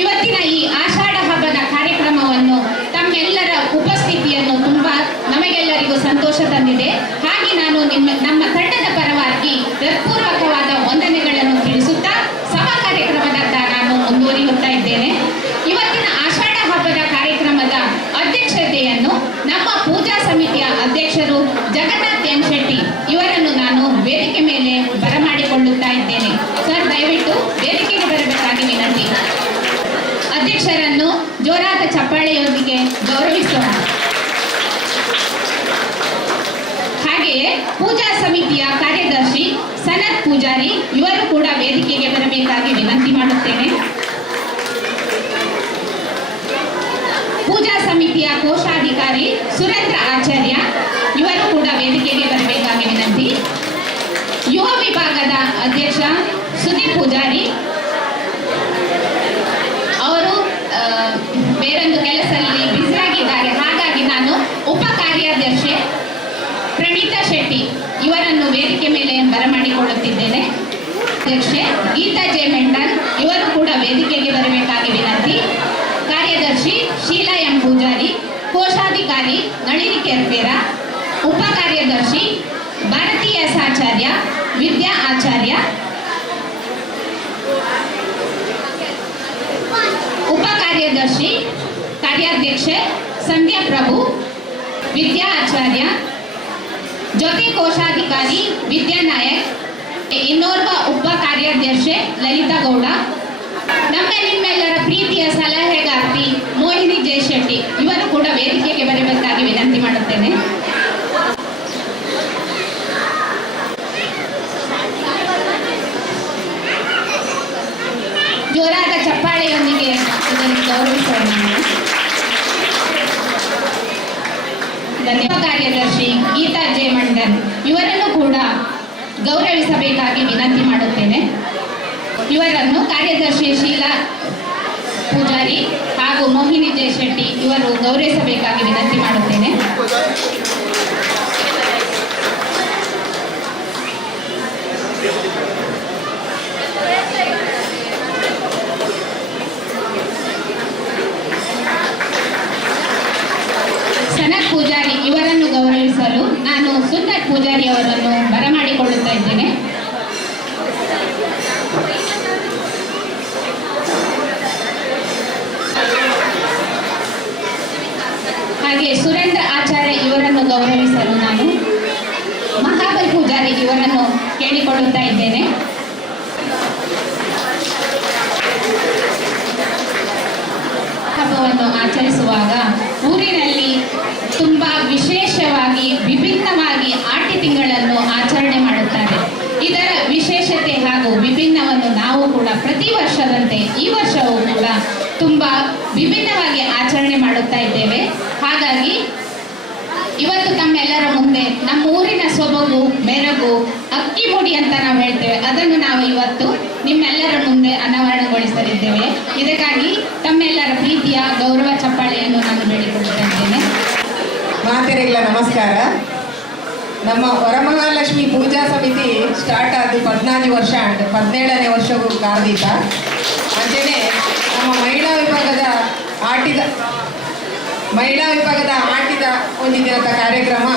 ಇವತ್ತಿನ ಈ ಆಷಾಢ ಹಬ್ಬದ ಕಾರ್ಯಕ್ರಮವನ್ನು ತಮ್ಮೆಲ್ಲರ ಉಪಸ್ಥಿತಿಯನ್ನು ತುಂಬಾ ನಮಗೆಲ್ಲರಿಗೂ ಸಂತೋಷ ತಂದಿದೆ. ಹಾಗೆ ನಾನು ನಮ್ಮ ತಂಡದ ಪರವಾಗಿ ಹೃತ್ಪೂರ್ವಕವಾದ ವಂದನೆಗಳನ್ನು ತಿಳಿಸುತ್ತಾ ಸಭಾ ಕಾರ್ಯಕ್ರಮದತ್ತ ನಾನು ಮುಂದುವರಿಯುತ್ತಾ ಇದ್ದೇನೆ. ಇವತ್ತಿನ ಆಷಾಢ ಹಬ್ಬದ ಕಾರ್ಯಕ್ರಮದ ಅಧ್ಯಕ್ಷತೆಯನ್ನು ನಮ್ಮ ಪೂಜಾ ಸಮಿತಿಯ ಅಧ್ಯಕ್ಷರು ಜಗನ್ನಾಥ್ ಎನ್ ಶೆಟ್ಟಿ ಇವರನ್ನು ನಾನು ವೇದಿಕೆ ಮೇಲೆ ಬರಮಾಡಿಕೊಳ್ಳುತ್ತಾ ಇದ್ದೇನೆ. ಸರ್, ದಯವಿಟ್ಟು ವೇದಿಕೆಗೆ ಬರಬೇಕಾಗಿ ವಿನಂತಿ. ಅಧ್ಯಕ್ಷರನ್ನು ಜೋರಾದ ಚಪ್ಪಾಳೆಯೊಂದಿಗೆ ಗೌರವಿಸೋಣ. ಹಾಗೆಯೇ ಪೂಜಾ ಸಮಿತಿಯ ಕಾರ್ಯದರ್ಶಿ ಸನತ್ ಪೂಜಾರಿ ಇವರು ಕೂಡ ವೇದಿಕೆಗೆ ಬರಬೇಕಾಗಿ ವಿನಂತಿ ಮಾಡುತ್ತೇನೆ. ಪೂಜಾ ಸಮಿತಿಯ ಕೋಶಾಧಿಕಾರಿ ಸುರೇಂದ್ರ ಆಚಾರ್ಯ ಇವರು ಕೂಡ ವೇದಿಕೆಗೆ ಬರಬೇಕಾಗಿ ವಿನಂತಿ. ಯುವ ವಿಭಾಗದ ಅಧ್ಯಕ್ಷ ಸುದೀಪ್ ಪೂಜಾರಿ ಅವರು ಬೇರೊಂದು ಕೆಲಸದಲ್ಲಿ ಬ್ಯುಸಿಯಾಗಿದ್ದಾರೆ. ಹಾಗಾಗಿ ನಾನು ಉಪ ಕಾರ್ಯಾಧ್ಯಕ್ಷೆ ಪ್ರಣೀತಾ ಶೆಟ್ಟಿ ಇವರನ್ನು ವೇದಿಕೆ ಮೇಲೆ ಬರಮಾಡಿಕೊಳ್ಳುತ್ತಿದ್ದೇನೆ. ಅಧ್ಯಕ್ಷೆ ಗೀತಾ ಜೆ ಮೆಂಡನ್ ಇವರು ಕೂಡ ವೇದಿಕೆಗೆ ಬರಬೇಕಾಗಿ ವಿನಂತಿ. ಕಾರ್ಯದರ್ಶಿ ಶೀಲಾ ಎಂ ಪೂಜಾರಿ, ಕೋಶಾಧಿಕಾರಿ ನಳಿನಿ ಕೆರ್ಪೇರ, ಉಪ ಕಾರ್ಯದರ್ಶಿ ಭಾರತೀಯ ಆಚಾರ್ಯ ವಿದ್ಯಾ ಆಚಾರ್ಯ, ಉಪ ಕಾರ್ಯದರ್ಶಿ ಕಾರ್ಯಾಧ್ಯಕ್ಷೆ ಸಂಧ್ಯಾ ಪ್ರಭು, ವಿದ್ಯಾ ಆಚಾರ್ಯ, ಜೊತೆ ಕೋಶಾಧಿಕಾರಿ ವಿದ್ಯಾ ನಾಯಕ್, ಇನ್ನೋರ್ವ ಉಪ ಕಾರ್ಯಾಧ್ಯಕ್ಷೆ ಲಲಿತಾ ಗೌಡ, ನಿಮ್ಮೆಲ್ಲರ ಪ್ರೀತಿಯ ಸಲಹೆಗಾರ್ತಿ ಮೋಹಿನಿ ಜೆ ಶೆಟ್ಟಿ ಇವರು ಕೂಡ ವೇದಿಕೆಗೆ ಬರಬೇಕಾಗಿ ವಿನಂತಿ ಮಾಡುತ್ತೇನೆ. ಜೋರಾದ ಚಪ್ಪಾಳೆಯೊಂದಿಗೆ ಇದನ್ನು ಗೌರವಿಸೋಣ. ಧನ್ಯವಾದ. ಕಾರ್ಯದರ್ಶಿ ಗೀತಾ ಜೆ ಮಂಡನ್ ಇವರನ್ನು ಕೂಡ ಗೌರವಿಸಬೇಕಾಗಿ ವಿನಂತಿ ಮಾಡುತ್ತೇನೆ. ಇವರನ್ನು ಕಾರ್ಯದರ್ಶಿ ಶೀಲಾ ಪೂಜಾರಿ ಹಾಗೂ ಮೋಹಿನಿ ಜೆ ಶೆಟ್ಟಿ ಇವರು ಗೌರವಿಸಬೇಕಾಗಿ ವಿನಂತಿ ಮಾಡುತ್ತೇನೆ. ಸನತ್ ಪೂಜಾರಿ ಇವರನ್ನು ಗೌರವಿಸಲು ನಾನು ಸುಂದರ್ ಪೂಜಾರಿ ಅವರನ್ನು ಬರಮಾಡಿಕೊಳ್ಳುತ್ತಾ ಇದ್ದೇನೆ. ಹಾಗೆ ಸುರೇಂದ್ರ ಆಚಾರ್ಯ ಇವರನ್ನು ಗೌರವಿಸಲು ನಾನು ಮಹಾಬಲ್ ಪೂಜಾರಿ ಇವರನ್ನು ಕೇಳಿಕೊಳ್ಳುತ್ತಾ ಇದ್ದೇನೆ. ಹಬ್ಬವನ್ನು ಆಚರಿಸುವಾಗ ಊರಿನಲ್ಲಿ ತುಂಬ ವಿಶೇಷವಾಗಿ ವಿಭಿನ್ನವಾಗಿ ಆಟಿ ತಿಂಗಳನ್ನು ಆಚರಣೆ ಮಾಡುತ್ತಾರೆ. ಇದರ ವಿಶೇಷತೆ ಹಾಗೂ ವಿಭಿನ್ನವನ್ನು ನಾವು ಕೂಡ ಪ್ರತಿ ವರ್ಷದಂತೆ ಈ ವರ್ಷವೂ ಕೂಡ ತುಂಬ ವಿಭಿನ್ನವಾಗಿ ಆಚರಣೆ ಮಾಡುತ್ತಾ ಇದ್ದೇವೆ. ಹಾಗಾಗಿ ಇವತ್ತು ತಮ್ಮೆಲ್ಲರ ಮುಂದೆ ನಮ್ಮ ಊರಿನ ಸೊಬಗು ಮೆರಗು ಅಕ್ಕಿ ಮುಡಿ ಅಂತ ನಾವು ಹೇಳ್ತೇವೆ, ಅದನ್ನು ನಾವು ಇವತ್ತು ನಿಮ್ಮೆಲ್ಲರ ಮುಂದೆ ಅನಾವರಣಗೊಳಿಸಲಿದ್ದೇವೆ. ಇದಕ್ಕಾಗಿ ತಮ್ಮೆಲ್ಲರ ಪ್ರೀತಿಯ ಗೌರವ ಚಪ್ಪಾಳೆಯನ್ನು ನಾನು ಬೇಡಿಕೊಳ್ಳುತ್ತಾ ಇದ್ದೇನೆ. ಮಾತೆರೆಗಳ ನಮಸ್ಕಾರ. ನಮ್ಮ ವರಮಹಾಲಕ್ಷ್ಮಿ ಪೂಜಾ ಸಮಿತಿ ಸ್ಟಾರ್ಟ್ ಆದ 14 ವರ್ಷ ಅಂಡ್ 17ನೇ ವರ್ಷವೂ ಕಾರ್ದೀತ ಅಂತೆಯೇ ನಮ್ಮ ಮಹಿಳಾ ವಿಭಾಗದ ಆಟಿದ ಒಂದು ದಿನದ ಕಾರ್ಯಕ್ರಮ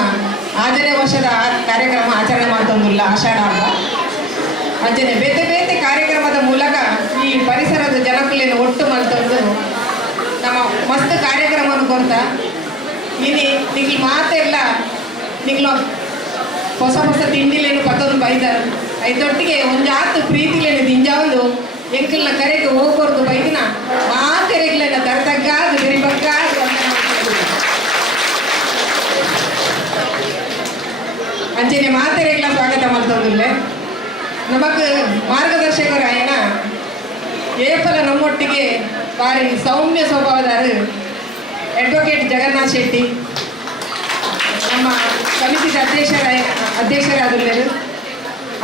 6ನೇ ವರ್ಷದ ಕಾರ್ಯಕ್ರಮ ಆಚರಣೆ ಮಾಡ್ತಂದಿಲ್ಲ ಆಷಾಢ ಹಬ್ಬ ಅಂತೆಯೇ ಬೇತೆ ಬೇತೆ ಕಾರ್ಯಕ್ರಮದ ಮೂಲಕ ಈ ಪರಿಸರದ ಜನಕುಲೆಯನ್ನು ಒಟ್ಟು ಮಾಡ್ತಂದು ನಮ್ಮ ಮಸ್ತ್ ಕಾರ್ಯಕ್ರಮವನ್ನು ಕೊಡ್ತಾ ಇನ್ನು ನಿಮಗೆ ಮಾತೆಲ್ಲ ನಿಗ್ಲು ಹೊಸ ಹೊಸ ತಿಂಡಿಲೇನು ಪತ್ತೊಂದು ಬೈದಾರು ಐದೊಟ್ಟಿಗೆ ಒಂದು ಜಾತು ಪ್ರೀತಿಲೇನು ದಿಂಜಾವಲು ಎಂಕಲ್ನ ಕರೆಗೆ ಹೋಗೋರ್ದು ಬೈದಿನ ಮಾತೆರೆಗ್ಲನ್ನ ತರತಗ್ಗಾದು ಬೆರಿಬಗ್ಗಾದು ಅಂಚೆನೆ ಮಾತೆರೆಗ್ಲ ಸ್ವಾಗತ ಮಾಡ್ತಂದಿಲ್ಲ. ನಮಗೆ ಮಾರ್ಗದರ್ಶಕರಾಯನ ಏಪಲ ನಮ್ಮೊಟ್ಟಿಗೆ ಬಾರಿ ಸೌಮ್ಯ ಸ್ವಭಾವದಾರು ಅಡ್ವೊಕೇಟ್ ಜಗನ್ನಾಥ್ ಶೆಟ್ಟಿ ನಮ್ಮ ಸಮಿತಿಗೆ ಅಧ್ಯಕ್ಷರಾದುಳ್ಳರು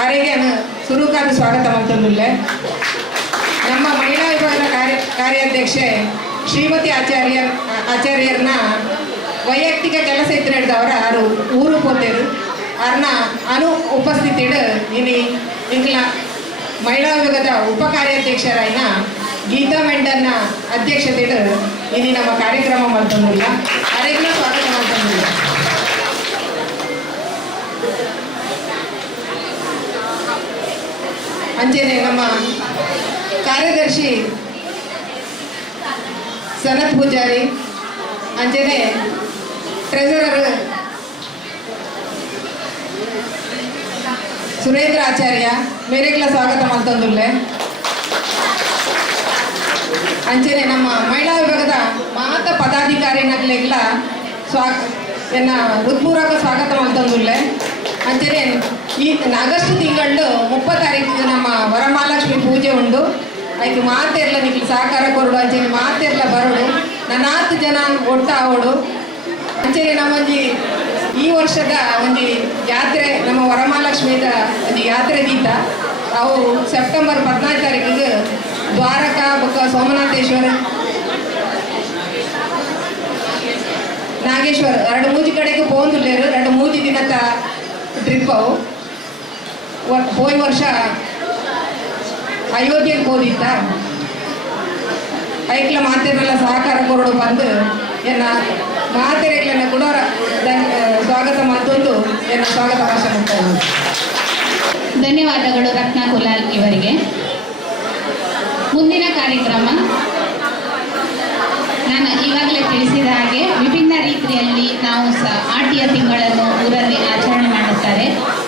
ಅವರಿಗೆ ಸುರುಕಾದ ಸ್ವಾಗತ ಮಾಡ್ತಂದಿಲ್ಲ. ನಮ್ಮ ಮಹಿಳಾ ವಿಭಾಗದ ಕಾರ್ಯಾಧ್ಯಕ್ಷೆ ಶ್ರೀಮತಿ ಆಚಾರ್ಯರನ್ನ ವೈಯಕ್ತಿಕ ಕೆಲಸ ಇತ್ತು ನಡೆದವರ ಅವರು ಊರು ಪೋತೇರು ಅವ್ರನ್ನ ಉಪಸ್ಥಿತಿ ಇನ್ನು ಇಂಕ್ಲ ಮಹಿಳಾ ವಿಭಾಗದ ಉಪ ಕಾರ್ಯಾಧ್ಯಕ್ಷರಾಯಿನ ಗೀತಾ ಮೆಂಟನ್ನ ಅಧ್ಯಕ್ಷತೆಡು ಇಲ್ಲಿ ನಮ್ಮ ಕಾರ್ಯಕ್ರಮ ಮಾಡ್ತಂದಿಲ್ಲ ಅವರಿಗೆಲ್ಲ ಸ್ವಾಗತ ಮಾಡ್ತಂದಿಲ್ಲ. ಅಂಚೆನೆ ನಮ್ಮ ಕಾರ್ಯದರ್ಶಿ ಸನತ್ ಪೂಜಾರಿ, ಅಂಚೆನೆ ಟ್ರೆಸರರ್ ಸುರೇಂದ್ರ ಆಚಾರ್ಯ ಮೇರೆಗ್ಲ ಸ್ವಾಗತ ಮಾಡ್ತಂದುಲ್ಲೆ. ಅಂಚೆನೆ ನಮ್ಮ ಮಹಿಳಾ ವಿಭಾಗದ ಮಾತ ಪದಾಧಿಕಾರಿನಗ್ಲೆಗ್ಲ ಎನ್ನ ಹೃತ್ಪೂರ್ವಕ ಸ್ವಾಗತ ಮಾಡ್ತಂದುಲ್ಲೆ. ಅಂಚೆನೆ ಈ ಆಗಸ್ಟ್ ತಿಂಗಳು 30 ತಾರೀಕಿಗೆ ನಮ್ಮ ವರಮಹಾಲಕ್ಷ್ಮಿ ಪೂಜೆ ಉಂಡು. ಅದಕ್ಕೆ ಮಾತೆರ್ಲ ನಿಕ್ಲು ಸಹಕಾರ ಕೊರಡು, ಅಂಚೆನೆ ಮಾತೆರ್ಲ ಬರೋಡು, ನನ್ನ 4 ಜನ ಒಟ್ಟ ಆವಡು. ಅಂಚೆನೆ ನಮ್ಮೊಂಜಿ ಈ ವರ್ಷದ ಒಂದು ಯಾತ್ರೆ, ನಮ್ಮ ವರಮಹಾಲಕ್ಷ್ಮಿದ ಒಂದು ಯಾತ್ರೆ ದೀತ ಅವು ಸೆಪ್ಟೆಂಬರ್ 14 ತಾರೀಕಿಗೆ ದ್ವಾರಕಾ ಬೊಕ್ಕ ಸೋಮನಾಥೇಶ್ವರ ನಾಗೇಶ್ವರ 2-3 ಕಡೆಗೆ ಪೋಂದುಲ್ಲೇರು. 2-3 ದಿನದ ಟ್ರಿಪ್ ಅವು. ಹೋದ ವರ್ಷ ಅಯೋಧ್ಯೆಗೆ ಹೋದಿತ್ತ ಐಕ್ಲ ಮಾತೆರೆಲ್ಲ ಸಹಕಾರ ಕೊರಡು ಬಂದು ಎನ್ನ ಮಾತೆರೆಗ್ಲನ್ನ ಕೂಡ ಸ್ವಾಗತ ಮಾಡ್ತೊಂದು ಎನ್ನ ಸ್ವಾಗತ ಭಾಷಣ ಮಾಡ್ತಾ. ಧನ್ಯವಾದಗಳು ರತ್ನ ಕುಲಾಲ್ ಇವರಿಗೆ. ಮುಂದಿನ ಕಾರ್ಯಕ್ರಮ ನಾನು ಈಗಾಗಲೇ ತಿಳಿಸಿದ ಹಾಗೆ ವಿಭಿನ್ನ ರೀತಿಯಲ್ಲಿ ನಾವು ಆಟಿಯ ತಿಂಗಳನ್ನು ಊರಲ್ಲಿ ಆಚರಣೆ ಮಾಡುತ್ತಾರೆ.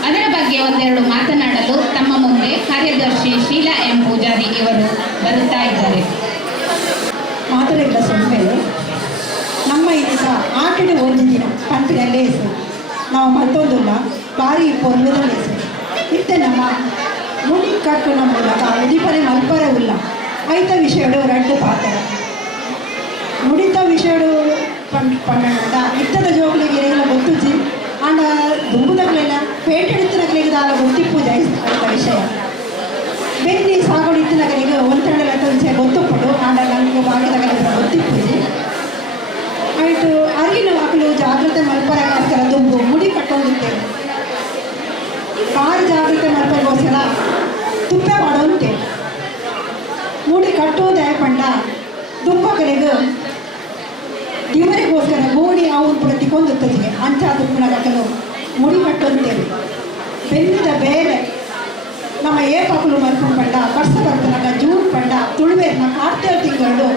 ಅದರ ಬಗ್ಗೆ ಒಂದೆರಡು ಮಾತನಾಡಲು ತಮ್ಮ ಮುಂದೆ ಕಾರ್ಯದರ್ಶಿ ಶೀಲಾ ಎಂ ಪೂಜಾರಿ ಇವರು ಬರುತ್ತಾ ಇದ್ದಾರೆ. ಮಾತರೆಗ್ಲ ಸೊನ್ಮೇಲೆ ನಮ್ಮ ಇದೀಗ ಆಟಿನ ಒಂದು ದಿನ ಪಂಪಿನಲ್ಲೇ ಹೆಸರು ನಾವು ಮತ್ತೊಂದುಲ್ಲ ಬಾರಿ ಪೊರ್ಲದ ಹೆಸರು ಇತ್ತೆ ನಮ್ಮ ಮುಡಿ ಕಟ್ಟು ನಮ್ಮ ಉದಿಪನೆ ಮಲ್ಪರ ಉಲ್ಲ ಐತ ವಿಷಯಡು 2 ಪಾತ್ರ ಮುಡಿತ ವಿಷಯಡು ಪಂಡ ಇತ್ತದ ಜೋಗ್ಲಿಗೆ ಎಲ್ಲ ಗೊತ್ತುಜಿ ಆಂಡ ದುಂಬುದಗಳೆಲ್ಲ ಪೇಟೆ ಇತ್ತಿನಗಲಿಗೆ ದಾಲ ಗೊತ್ತಿಪ್ಪು ಐತ ವಿಷಯ ಬೆನ್ನಿ ಸಾಗೋಡು ಇತ್ತಿನಗಲಿಗೆ ಒಂದೆರಡೆಲ್ಲ ವಿಷಯ ಗೊತ್ತುಪ್ಪಡು ಆಂಡ ನನಗೆ ಬಾಗಿದಗಲಿಗೆ ಗೊತ್ತಿಪ್ಪುಜಿ ಆಯಿತು. ಅರಿಗಿನ ಮಕ್ಕಳು ಜಾಗ್ರತೆ ಮಲ್ಪರಗೋಸ್ಕರ ದುಂಬು ಮುಡಿ ಕಟ್ಟೊಂದಿರ್ತೇವೆ. ಬಾರಿ ಜಾಗ್ರತೆ ಮಲ್ಪರಿಗೋಸ್ಕರ ತುಪ್ಪೆ ಮಾಡೋಂತೇವೆ. ಮುಡಿ ಕಟ್ಟುವುದೇ ಪಂಡ ದುಂಬಗಳಿಗೆ ಇವರಿಗೋಸ್ಕರ ಗೋಡಿ ಅವ್ರು ಕೂಡ ತಿಕ್ಕೊಂದಿರ್ತದೆ ಅಂಚ ದುಪ್ಪನ ಕಟ್ಟಲು ಮುಡಿ ಕಟ್ಟುವಂತೇವೆ. ಬೆನ್ನಿದ ಬೇರೆ ನಮ್ಮ ಏಪಾಕಲು ಮಲ್ಕೊಂಡು ಪಂಡ ವರ್ಷ ಬರ್ತನಾಗ ಜೂನ್ ಪಂಡ ತುಳುವೇರ್ನ ಕಾರ್ತಿಕ ತಿಂಗಳು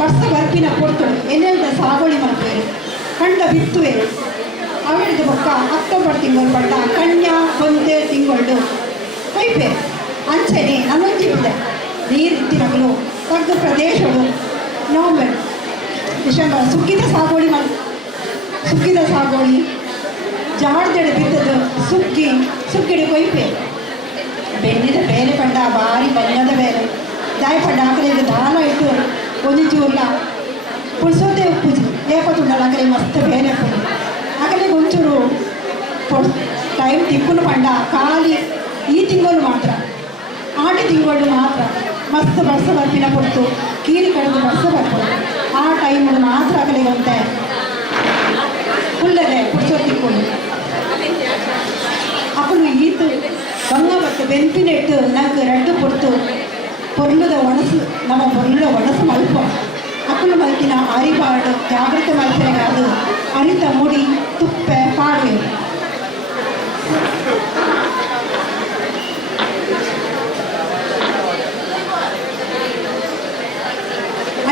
ವರ್ಷ ಬರ್ಪಿನ ಕೊಡ್ತಳು ಎನ್ನೆಲ್ದ ಸಾಗೋಳಿ ಮಲ್ಪೇರು ಕಂಡ ಬಿತ್ತುವೆ ಅವಳಿದ ಬೊಕ್ಕ ಅಕ್ಟೋಬರ್ ತಿಂಗಳು ಪಂಡ ಕನ್ಯಾ ಒಂದೇ ತಿಂಗಳು ಕೈಪೇರು ಅಂಚನೆ ನನ್ನೊಂಜಿದೆ ನೀರು ಇತ್ತಿನಗಳು ತಗ್ಗ ಪ್ರದೇಶಗಳು ನವಂಬರ್ ಡಿಸೆಂಬರ್ ಸುಗ್ಗಿದ ಸಾಗೋಳಿ ಜಾಡ್ದೆಡೆ ಬಿದ್ದದು ಸುಗ್ಗಿಡೆ ಕೊಯ್ಪೇರು. ಬೆನ್ನಿದ ಬೇರೆ ಪಂಡ ಭಾರಿ ಬಣ್ಣದ ಬೇರೆ ದಾಯ ಪಂಡ ಆಕಲಿಗೆ ದಾಲ ಇಟ್ಟು ಒಂದು ಚೂರ್ಲ ಪುಳ್ಸೋದೆ ಉಪ್ಪುಜಿ ಲೇಪತ್ತುಂಡಲ್ಲ ಆಕಲಿಗೆ ಮಸ್ತ್ ಬೇರೆ ಪುಡಿ ಆಕಲಿಗೆ ಒಂಚೂರು ಟೈಮ್ ತಿಕ್ಕುನು ಪಂಡ ಖಾಲಿ ಈ ತಿಂಗಳು ಮಾತ್ರ ಆಟಿ ತಿಂಗಳು ಮಾತ್ರ ಮಸ್ತ್ ವರ್ಷ ಬರ್ಪಿನ ಕೊಟ್ಟು ಕೀರಿ ಕಳೆದು ವರ್ಷ ಬರ್ಬೋದು ಆ ಟೈಮಲ್ಲಿ ಮಾತ್ರ ಆಕಲಿಗೆ ಅಂತೆ ಫುಲ್ಲದೆ ಪುಡ್ಸೋ ತಿಕ್ಕೊಂಡು ಅಕ್ಕಳು ಈತು ಬಂಗ ಮತ್ತು ಬೆಂಪಿನಿಟ್ಟು ನಂಗೆ 2 ಪುಡ್ತು ಪೊರ್ಲದ ಒಣಸು ನಮ್ಮ ಪೊರ್ಲದ ಒಣಸು ಮಲ್ಪ ಅಕ್ಕಳು ಮಲ್ಕಿನ ಅರಿಬಾಡು ಜಾಗ್ರತೆ ಮಲ್ಪೆಗಾದು ಅರಿತ ಮುಡಿ ತುಪ್ಪೆ ಪಾಡುವೆ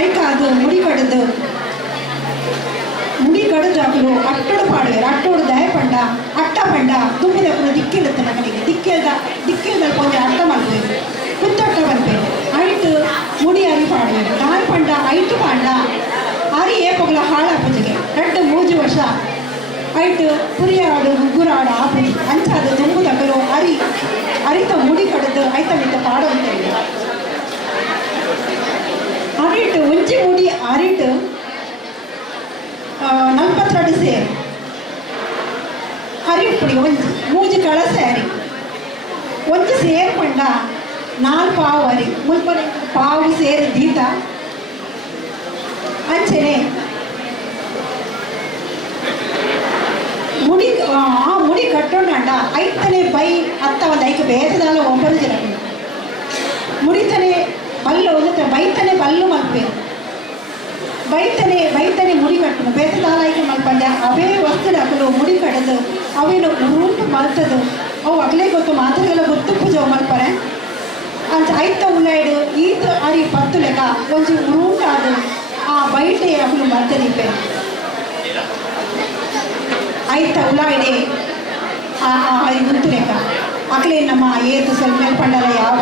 ಐಕಾದು ಮುಡಿ ಕಡ್ದು ಅಕ್ಕಳು ಅಟ್ಟೋಡು ಪಾಡುವೆ ಅಟ್ಟೋಡು ದಯ ಪಂಡ ಅಟ್ಟ ಪಂಡ ತುಂಬಿದ ದಿಕ್ಕಿರುತ್ತೆ ನಮಗೆ ದಿಕ್ಕಿಲ್ದ ಕೊಂಚ ಅಟ್ಟ ಮಲ್ಪೇವೆ ಕುತ್ತಟ್ಟ ಬರ್ಪೇವೆ ಐಟು ಮುಡಿ ಅರಿ ಪಾಡುವೆ ದಾಯ ಪಂಡ ಐಟು ಪಾಂಡ ಅರಿ ಏಪಗಳ ಹಾಳ ಪೂಜೆಗೆ 2-3 ವರ್ಷ ಐಟು ಪುರಿಯಾಡು ಗುಗ್ಗುರಾಡು ಆ ಪೂಜೆ ಅಂಚಾದ ತುಂಬುದಕ್ಕಲು ಅರಿತ ಮುಡಿ ಕಡ್ದು ಐತ ಮಿತ್ತ ಪಾಡುವಂತೇವೆ. ಅರಿಟ್ಟು ಒಂಜಿ ಮುಡಿ ಅರಿಟ್ಟು 42 ಸೇರು ಅರಿಪುಡಿ ಒಂಜಿ 3 ಕಳಸ ಅರಿ ಒಂಜಿ ಸೇರು ಪಂಡ 4 ಪಾವು ಅರಿ ಮುಲ್ಪನೆ ಪಾವು ಸೇರು ದೀತ ಅಂಚನೆ ಮುಡಿ ಕಟ್ಟೋಣ ಐತನೇ ಬೈ ಅತ್ತ ಒಂದು ಐಕೆ ಬೇತದಾಲ 9 ಜನ ಮುಡಿತನೆ ಬಲ್ಲ ಒಂದು ಬೈತನೆ ಬೈತನೆ ಮುಡಿ ಕಟ್ಟನು ಬೇತದಾಲಾಯ್ಕೆ ಮಲ್ಪಂಡೆ ಅವೇ ವಸ್ತುಗಳು ಮುಡಿ ಕಡದು ಅವೇನು ಉಂಟು ಮಲ್ತದು ಅವು ಅಗಲೇ ಗೊತ್ತು ಮಾತುಗಳ ಗೊತ್ತು ಪೂಜೆ ಮಲ್ಪರೆ ಅಂತ ಐತ ಉಳ್ಳಾಯ್ಡು ಈತ ಅರಿ ಪತ್ತು ಲೆಕ್ಕ ಒಂಚು ಉಂಟಾದು ಆ ಬೈಟೆ ಅವನು ಮಲ್ತದಿಪ್ಪೆ ಐತ ಉಳ್ಳಾಯ್ಡೆ ಅರಿ ಗುಂತು ಲೆಕ್ಕ ಅಗಲೇ ನಮ್ಮ ಏತು ಸ್ವಲ್ಪ ಮೇಲ್ಪಂಡಲ ಯಾವ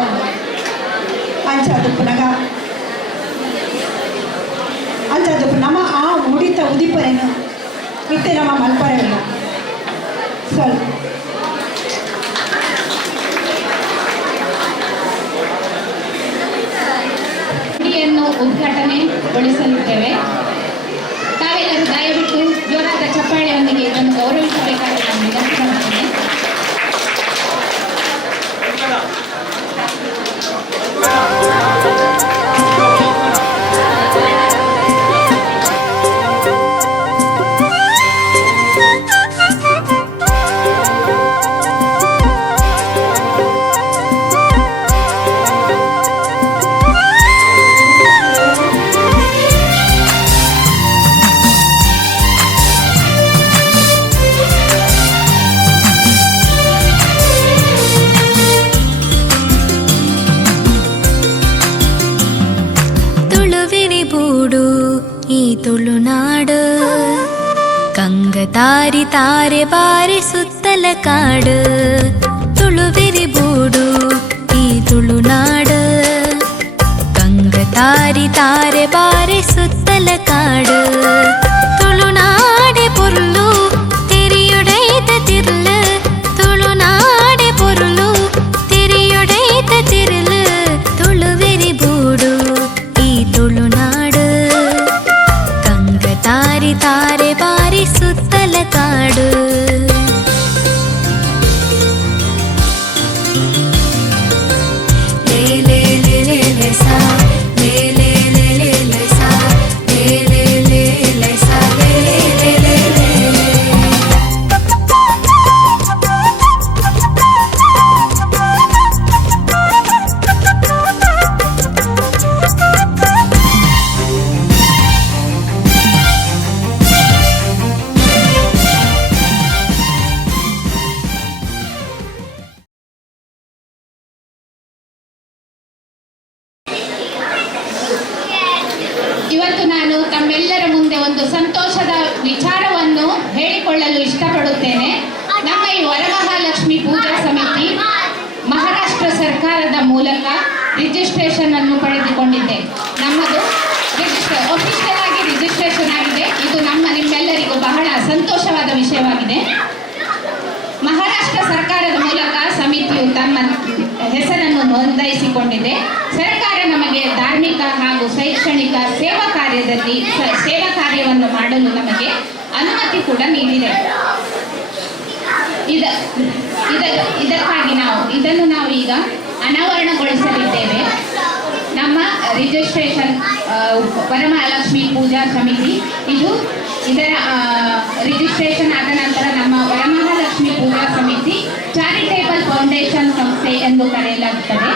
ಅಂಚದು ಪುನಗ ಅಂಚದು ನಮ್ಮ ಆ ಮುಡಿತ ಉದಿಪರೇನು ಇತ್ತೆ ನಮ್ಮ ಮಲ್ಪರೆಲ್ಲ ಸ್ವಲ್ಪ ಗುಡಿಯನ್ನು ಉದ್ಘಾಟನೆಗೊಳಿಸಲಿದ್ದೇವೆ. ತಾವೆಲ್ಲರೂ ದಯವಿಟ್ಟು ಜೋರಾದ ಚಪ್ಪಾಳೆಯೊಂದಿಗೆ ಇದನ್ನು ಗೌರವಿಸಬೇಕಾಗಿ ನಾನು ವಿನಂತಿಸುತ್ತೇನೆ. ಈ ತುಳುನಾಡು ಕಂಗ ತಾರಿ ತಾರೆ ಬಾರಿ ಸುತ್ತಲ ಕಾಡು ತುಳುವಿರಿ ಬೂಡು ಈ ತುಳುನಾಡು ಕಂಗ ತಾರಿ ತಾರೆ ಬಾರಿ ಸುತ್ತಲ ಕಾಡು ತುಳುನಾಡೆ ಪೊರ್ಲು ತೆರಿಯೊಡೈತ ತಿರ್ಲು ತುಳುನಾಡೆ ಪೊರ್ಲು ತೆರಿಯೊಡೈತ ತಿರ್ಲು ತುಳುವಿರಿ ಬೂಡು ಈ ತುಳುನಾಡು ತಾರಿ ತಾರೆ ಬಾರಿ ಸುತ್ತಲ ಕಾಡು ಲೇ ಲೇ ಲೇ ಲೇ ಲೇ ಸಾ ಲೇ ಲೇ ಲೇ ಲೇ ಲೇ ಸಾ ಲೇ ಲೇ ಲೇ ಲೇ ಸಾ ಲೇ ಲೇ ಲೇ ಲೇ ಇವತ್ತು ನಾನು ತಮ್ಮೆಲ್ಲರ ಮುಂದೆ ಒಂದು ಸಂತೋಷದ ವಿಚಾರವನ್ನು ಹೇಳಿಕೊಳ್ಳಲು ಇಷ್ಟಪಡುತ್ತೇನೆ. ನಮ್ಮ ಈ ವರಮಹಾಲಕ್ಷ್ಮಿ ಪೂಜಾ ಸಮಿತಿ ಮಹಾರಾಷ್ಟ್ರ ಸರ್ಕಾರದ ಮೂಲಕ ರಿಜಿಸ್ಟ್ರೇಷನ್ ಅನ್ನು ಪಡೆದುಕೊಂಡಿದೆ. ನಮ್ಮದು ಅಫಿಷಿಯಲ್ ಆಗಿ ರಿಜಿಸ್ಟ್ರೇಷನ್ ಆಗಿದೆ. ಇದು ನಿಮ್ಮೆಲ್ಲರಿಗೂ ಬಹಳ ಸಂತೋಷವಾದ ವಿಷಯವಾಗಿದೆ. ಮಹಾರಾಷ್ಟ್ರ ಸರ್ಕಾರದ ಮೂಲಕ ಸಮಿತಿಯು ತಮ್ಮ ಹೆಸರನ್ನು ನೋಂದಾಯಿಸಿಕೊಂಡಿದೆ. ಸರ್ಕಾರ ನಮಗೆ ಧಾರ್ಮಿಕ ಹಾಗೂ ಶೈಕ್ಷಣಿಕ ಸೇವಾ ಕಾರ್ಯವನ್ನು ಮಾಡಲು ನಮಗೆ ಅನುಮತಿ ಕೂಡ ನೀಡಿದೆ. ಇದಕ್ಕಾಗಿ ಇದನ್ನು ನಾವು ಈಗ ಅನಾವರಣಗೊಳಿಸಲಿದ್ದೇವೆ. ನಮ್ಮ ರಿಜಿಸ್ಟ್ರೇಷನ್ ವರಮಹಾಲಕ್ಷ್ಮಿ ಪೂಜಾ ಸಮಿತಿ ಇದರ ರಿಜಿಸ್ಟ್ರೇಷನ್ ಆದ ನಂತರ ನಮ್ಮ ವರಮಹಾಲಕ್ಷ್ಮಿ ಪೂಜಾ ಸಮಿತಿ ಚಾರಿಟೇಬಲ್ ಫೌಂಡೇಶನ್ ಸಂಸ್ಥೆ ಎಂದು ಕರೆಯಲಾಗುತ್ತದೆ.